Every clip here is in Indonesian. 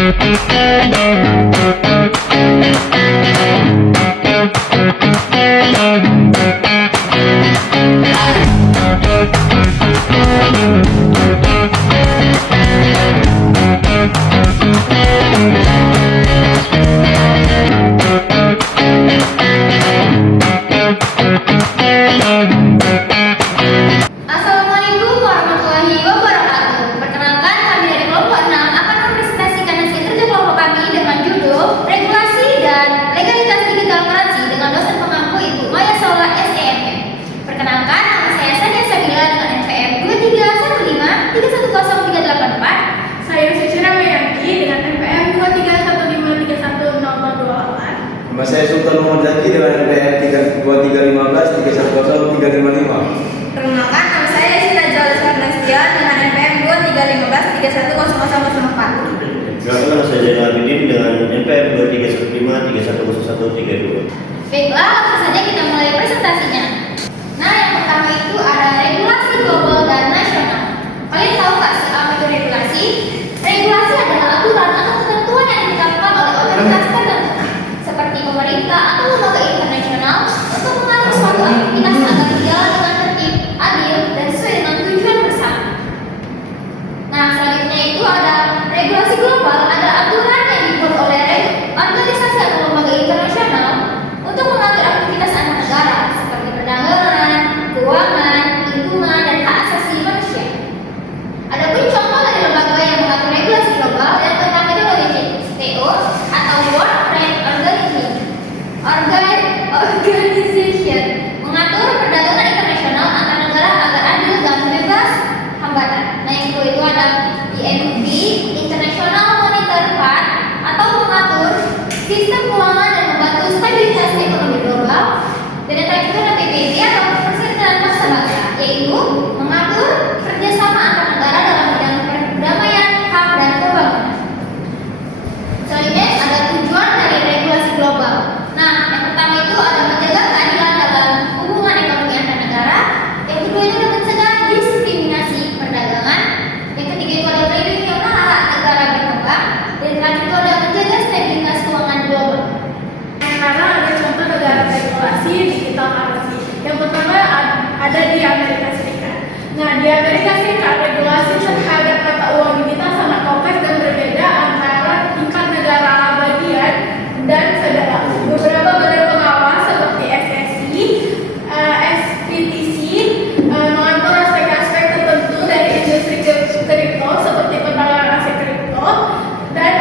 Assalamualaikum warahmatullahi wabarakatuh. Perkenalkan, kami dari kelompok 6 akan mempresentasikan hasil kerja kelompok kami dengan judul Regulasi dan Legalitas Digital Currency dengan dosen pengampu Ibu Maya Saula SEMM. Perkenalkan, nama saya Sania Sabila dengan NPM 23153103884. Saya Sucira Mayanti dengan NPM 23153104428. Nama saya Sultan Muhammad Zaki dengan NPM 2315310355. Perkenalkan, nama saya Sina Jalis Arnastia dengan NPM 2315310004. Perkenalkan, saya Zainal Abidin dengan NPM 2315310132. Baiklah, langsung saja kita mulai presentasinya. Nah, yang pertama itu ada regulasi global dan nasional. Kalian tahu nggak sih apa itu regulasi? Regulasi adalah aturan atau ketentuan yang ditetapkan oleh otoritas tertentu, seperti pemerintah atau lembaga internasional untuk mengatur suatu aktivitas agar berjalan dengan tertib, adil, dan sesuai dengan tujuan bersama. Nah, selanjutnya itu ada regulasi global, ada aturan yang dibuat oleh organisasi atau lembaga internasional untuk mengatur aktivitas antar negara seperti perdagangan, keuangan, lingkungan, dan hak asasi manusia. Adapun contoh dari lembaga yang mengatur regulasi global yang pertama itu WTO atau World Trade Organization mengatur perdagangan internasional antar negara agar adil dan bebas hambatan. Nah, yang kedua itu ada IMF, International Monetary Fund, atau mengatur sistem keuangan dan membantu stabilitas ekonomi global. Dan yang terakhir itu ada PBB atau Persatuan Bangsa-Bangsa, yaitu mengatur kerjasama antar negara dalam bidang perdamaian, HAM, dan pembangunan. Selanjutnya ada tujuan dari regulasi global. Nah, yang pertama itu ada menjaga keadilan dalam hubungan ekonomi antar negara. Yang kedua itu ada mencegah diskriminasi perdagangan. Yang ketiga itu ada melindungi hak negara berkembang. Dan yang terakhir itu ada menjaga stabilitas keuangan global. Sekarang ada contoh negara regulasi digital currency. Yang pertama ada di Amerika Serikat. Nah, di Amerika Serikat regulasi terhadap mata uang digital sangat kompleks dan berbeda antara tingkat negara bagian dan federal. Beberapa badan pengawas seperti SEC, SPTC mengatur aspek-aspek tertentu dari industri kripto seperti perdagangan aset kripto dan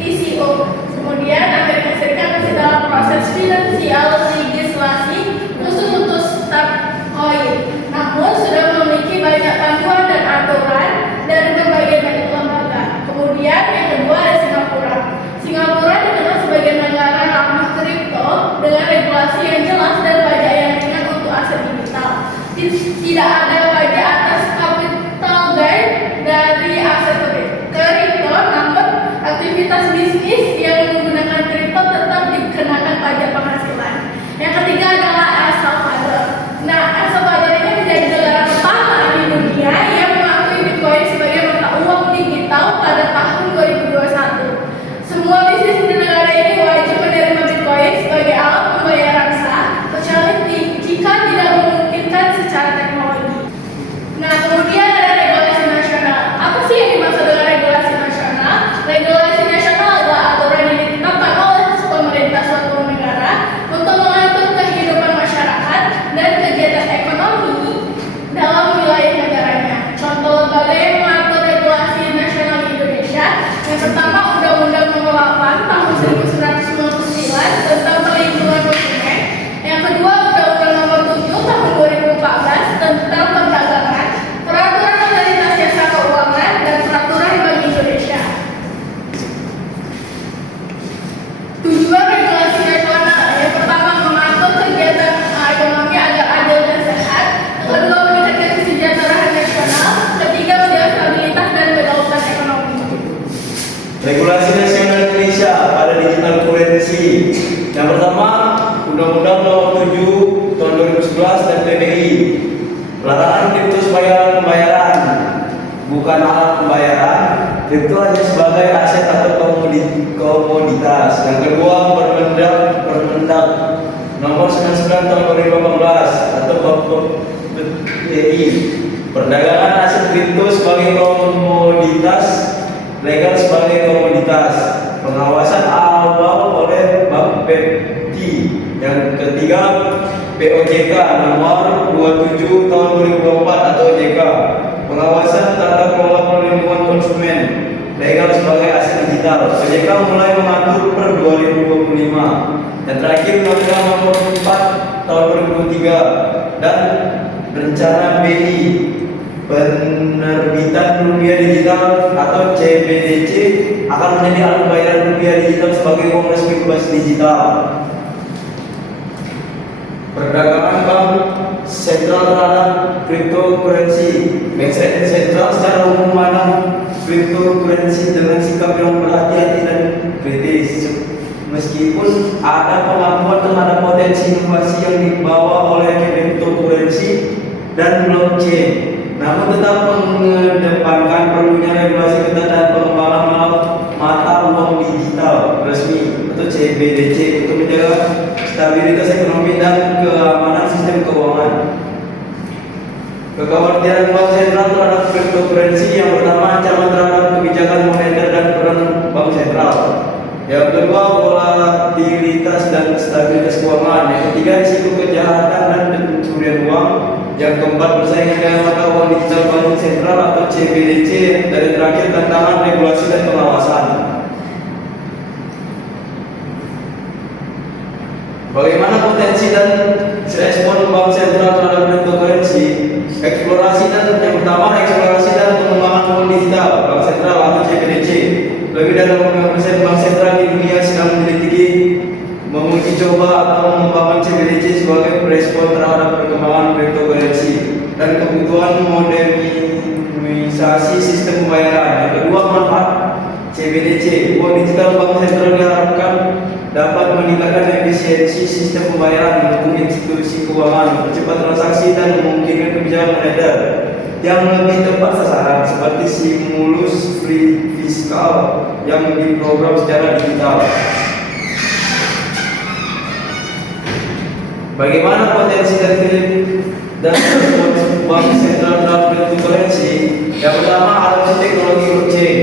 ICO. Kemudian Amerika Serikat masih dalam proses finansial legislasi khusus untuk stablecoin. Namun sudah memiliki banyak panduan dan aturan dari berbagai lembaga. Kemudian yang kedua ada Singapura. Singapura dikenal sebagai negara ramah kripto dengan regulasi yang jelas dan pajak yang ringan untuk aset digital. Tidak ada pajak atas capital gain dari aset kripto, namun aktivitas bisnis yang menggunakan kripto tetap dikenakan pajak penghasilan. Yang ketiga adalah El Salvador. Nah, El Salvador ini menjadi negara pertama di dunia yang mengakui Bitcoin sebagai mata uang digital pada tahun 2021. Semua bisnis di negara ini wajib menerima Bitcoin sebagai alat pembayaran sah, kecuali jika tidak memungkinkan secara teknologi. Nah, kemudian ada regulasi nasional. Apa sih yang dimaksud dengan regulasi nasional? Regulasi nasional adalah aturan yang ditetapkan oleh pemerintah suatu negara untuk mengatur kehidupan masyarakat dan kegiatan ekonomi dalam wilayah negaranya. Contoh lembaga yang mengatur regulasi nasional di Indonesia, yang pertama Undang-Undang Nomor 8 Tahun 1999 tentang perlindungan konsumen. Yang kedua Undang-Undang Nomor 7 Tahun 2014 tentang perdagangan, Peraturan Otoritas Jasa Keuangan, dan Peraturan Bank Indonesia. Tujuan regulasi nasional yang pertama mengatur kegiatan ekonomi agar adil dan sehat. Yang kedua meningkatkan kesejahteraan nasional. Ketiga menjaga stabilitas dan kedaulatan ekonomi. Regulasi nasional Indonesia pada digital currency. Yang pertama, Undang-Undang Nomor 7 Tahun 2011 dan PBI. Larangan kripto sebagai alat pembayaran, bukan alat pembayaran. kripto hanya sebagai aset atau komoditas. Yang kedua, Permendak nomor 99 tahun 2018 atau BPI. Perdagangan aset kripto sebagai komoditas legal sebagai komoditas. Pengawasan awal oleh Bapepti. Yang ketiga, POJK nomor 27 tahun 2024 atau OJK. Pengawasan tata kelola perlindungan konsumen legal sebagai aset digital. OJK mulai mengatur per 2025. Dan terakhir Undang-Undang nomor 4 tahun 2023 dan rencana BI penerbitan rupiah digital atau CBDC akan menjadi alat pembayaran rupiah digital sebagai uang resmi berbasis digital. Perdagangan bank sentral terhadap cryptocurrency. Bank sentral secara umum memandang cryptocurrency dengan sikap yang berhati-hati dan kritis. Meskipun ada pengakuan terhadap potensi inovasi yang dibawa oleh cryptocurrency dan blockchain, namun tetap mengedepankan perlunya regulasi ketat dan pengembangan mata uang digital resmi atau CBDC untuk menjaga stabilitas ekonomi dan keamanan sistem keuangan. Kekhawatiran bank sentral terhadap cryptocurrency: yang pertama, ancaman terhadap kebijakan moneter dan peran bank sentral. Yang kedua, volatilitas dan stabilitas keuangan. Yang ketiga, risiko kejahatan dan pencurian uang. Yang keempat, persaingan dengan mata uang digital bank sentral atau CBDC. Dan yang terakhir, tantangan regulasi dan pengawasan. Bagaimana potensi dan respon bank sentral terhadap cryptocurrency? Eksplorasi dan yang pertama, eksplorasi dan pengembangan uang digital bank sentral atau CBDC. Lebih dari 50% bank sentral di dunia sedang menyelidiki, menguji coba atau mengembangkan CBDC sebagai respon terhadap perkembangan cryptocurrency dan kebutuhan modernisasi sistem pembayaran. Yang kedua, manfaat CBDC. Uang digital bank sentral diharapkan dapat meningkatkan efisiensi sistem pembayaran untuk institusi keuangan, mempercepat transaksi dan memungkinkan kebijakan moneter yang lebih tepat sasaran seperti stimulus fiskal yang diprogram secara digital. Bagaimana potensi dan respons bank sentral terhadap cryptocurrency? Yang pertama, adopsi teknologi blockchain.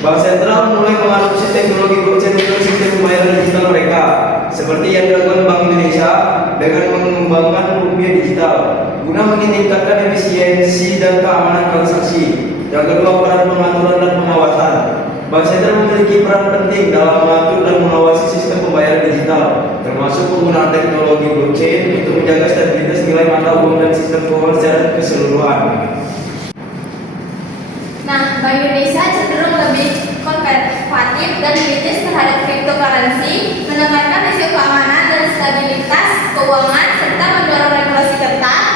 Bank sentral mulai mengadopsi teknologi blockchain untuk sistem pembayaran digital mereka, seperti yang dilakukan Bank Indonesia dengan mengembangkan rupiah digital guna meningkatkan efisiensi dan keamanan transaksi. Yang kedua, peran pengaturan dan pengawasan. Bank sentral memiliki peran penting dalam mengatur dan mengawasi sistem pembayaran digital, termasuk penggunaan teknologi blockchain untuk menjaga stabilitas nilai mata uang dan sistem keuangan secara keseluruhan. Nah, Bank Indonesia cenderung lebih konservatif dan kritis terhadap cryptocurrency, menekankan risiko keamanan dan stabilitas keuangan, serta mendorong regulasi ketat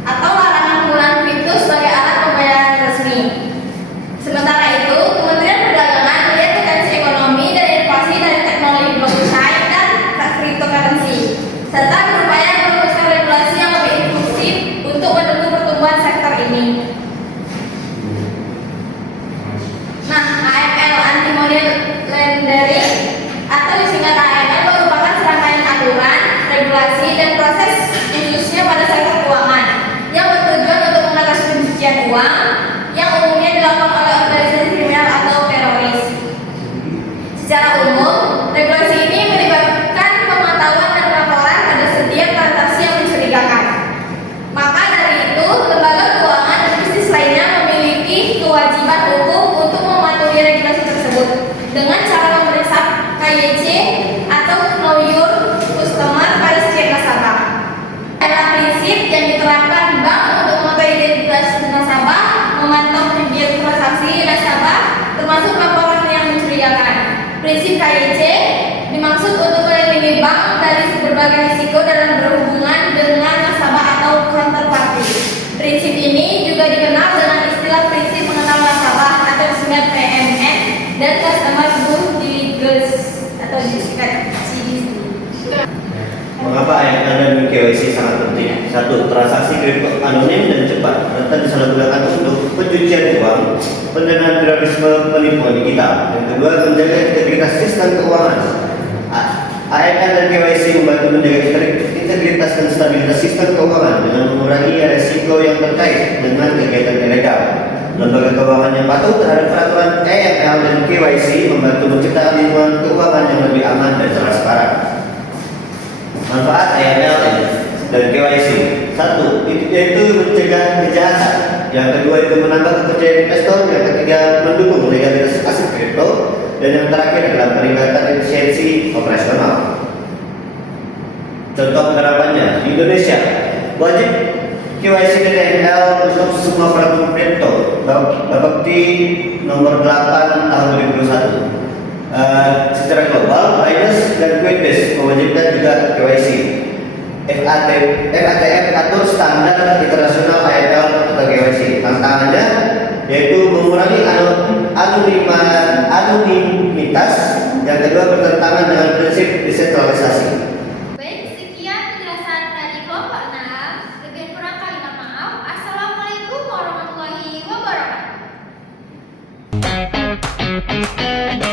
atau larangan penggunaan kripto sebagai alat pembayaran resmi. Sementara itu, Kementerian Perdagangan melihat potensi ekonomi dan inovasi dari teknologi blockchain dan cryptocurrency, serta berupaya merumuskan regulasi yang lebih inklusif untuk mendukung pertumbuhan sektor ini. Nah, AML, anti-money laundering atau disingkat AML, merupakan serangkaian aturan, regulasi, dan proses khususnya pada sektor keuangan yang bertujuan untuk mengatasi pencucian uang yang umumnya dilakukan oleh organisasi kriminal atau teroris. Secara umum, regulasi ini melibatkan pemantauan dan laporan pada setiap transaksi yang mencurigakan. Maka dari itu, lembaga keuangan dan bisnis lainnya memiliki kewajiban hukum untuk mematuhi regulasi tersebut dengan cara memeriksa KYC atau Know Your Customer pada setiap nasabah. Adalah prinsip yang diterapkan bank untuk mengetahui identitas nasabah, memantau kegiatan transaksi nasabah, termasuk laporan yang mencurigakan. Prinsip KYC dimaksud untuk melindungi bank dari berbagai risiko dalam berhubungan dengan nasabah atau counterparty. Prinsip ini juga dikenal dengan istilah prinsip mengenal nasabah atau disingkat PMN dan customer due diligence atau disingkat CDD. Mengapa AML dan KYC sangat penting? Satu, transaksi kripto anonim dan cepat serta disalahgunakan untuk pencucian uang, pendanaan terorisme, penipuan digital. Yang kedua, menjaga integritas sistem keuangan. AML dan KYC membantu menjaga integritas dan stabilitas sistem keuangan dengan mengurangi risiko yang terkait dengan kegiatan ilegal. Lembaga keuangan yang patuh terhadap peraturan AML dan KYC membantu menciptakan lingkungan keuangan yang lebih aman dan transparan. Manfaat AML dan KYC. Satu, yaitu mencegah kejahatan. Yang kedua itu menambah kepercayaan investor. Yang ketiga mendukung legalitas aset kripto. Dan yang terakhir adalah peningkatan efisiensi operasional. Contoh penerapannya di Indonesia, wajib KYC dan AML untuk semua platform kripto. Bapepti nomor 8 tahun 2021. Secara global, Binance dan Coinbase mewajibkan juga KYC. FATF atur standar internasional AML atau KYC. Tantangannya yaitu mengurangi anonimitas, yang kedua bertentangan dengan prinsip desentralisasi. Baik, sekian penjelasan dari kelompok 6. Lebih kurang kali maaf. Assalamualaikum warahmatullahi wabarakatuh.